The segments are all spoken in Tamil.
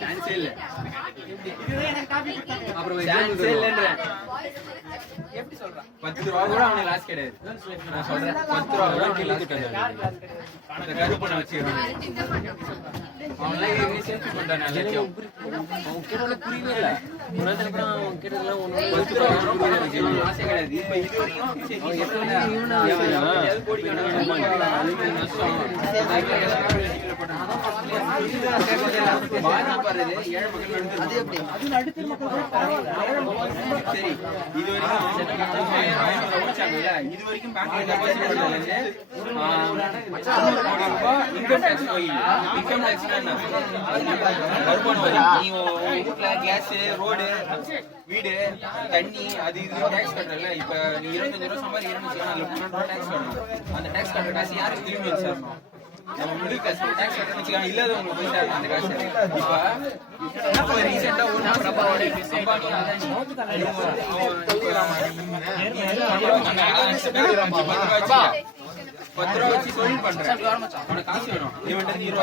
சான்ஸே இல்ல. அப்புறம் சான்ஸே இல்லன்ற. எப்படி சொல்றான்? 10 ரூபா கூட அவனுக்கு லாஸ் கிடையாது. நான் சொல்றேன் 10 ரூபா கூட அவனுக்கு லாஸ் கிடையாது. அந்த கருப்பு நான் வச்சிருக்கேன். அவன்லாம் எங்க சேர்த்து கொண்டானே லட்சம். அவன் கேட்டது புரியவே இல்ல. ஒரு நாள் அப்புறம் அவன் கேட்டதெல்லாம் ஒண்ணு 10 ரூபா கூட அவனுக்கு லாஸே கிடையாது. இப்ப இது வரைக்கும் கோடி சரி இது வரைக்கும் வருமான வரி நீ வீட்டுல கேஸ் ரோடு வீடு தண்ணி அது இது டேக்ஸ் கட்டுறல. இப்ப நீ 25 ரூபா சம்பாதிக்கிறேன்னு வச்சுக்கோங்க, டேக்ஸ் கட்டணும். அந்த டேக்ஸ் கட்டுற காசு யாருக்கு திரும்பி வந்து சேரணும்? நம்ம மிடில் கிளாஸ் டேக்ஸ் கட்டணும்னு வச்சுக்கோங்க, இல்லாதவங்களுக்கு போய் சேரணும் அந்த காசு. இப்ப ரீசெண்டா ஒரு பிரபாவோட அம்பானி 10 ரூபா வச்சு தொழில் பண்றேன், உனக்கு காசு வேணும், நீ வந்து 20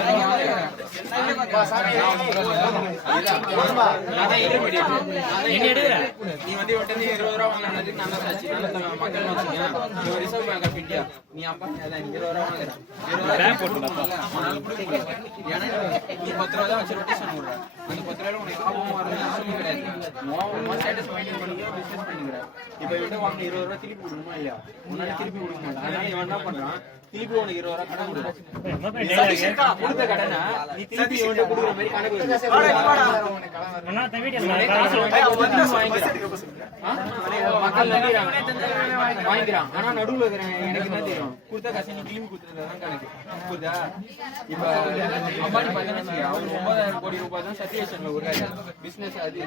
நீ வந்து 20 ரூபா வாங்கினதுக்கு நான் தான் சாட்சி. மக்கள் வச்சுக்கேன் ரிசர்வ் பேங்க் ஆஃப் இந்தியா நீ அப்பா 20 ரூபா வாங்குறேன், 20 ரூபா ஏன்னா நீ 10 ரூபா தான் வச்சு ரொட்டேஷன் விடுற. அந்த 10 ரூபாய் உனக்கு லாபம் வரணும் கிடையாது. ஸ்டேட்டஸ் மெயின்டைன் பண்ணிக்க பிசினஸ் பண்ணிக்கிறேன். இப்ப இவன் வாங்க 20 ரூபா திருப்பி கொடுக்கணுமா இல்லையா? உன்னால திருப்பி கொடுக்க முடியல. அதனால இவன் என்ன பண்றான், திருப்பி உனக்கு 20 ரூபா கடன் கொடுக்குறான். கொடுத்த கடனை நீ திருப்பி இவன்கிட்ட கொடுக்குற மாதிரி கணக்கு மக்கள் வாங்கிக்கிறான். ஆனா நடுவுல இருக்கிறேன் எனக்கு என்ன தெரியும், கொடுத்த காசு நீ திரும்பி கொடுத்துருதான் கணக்கு புரியுதா? இப்ப அம்பானி பார்த்தா அவரு 9,000 கோடி ரூபாய் தான் சர்டிபிகேஷன்ல ஒரு பிசினஸ் அது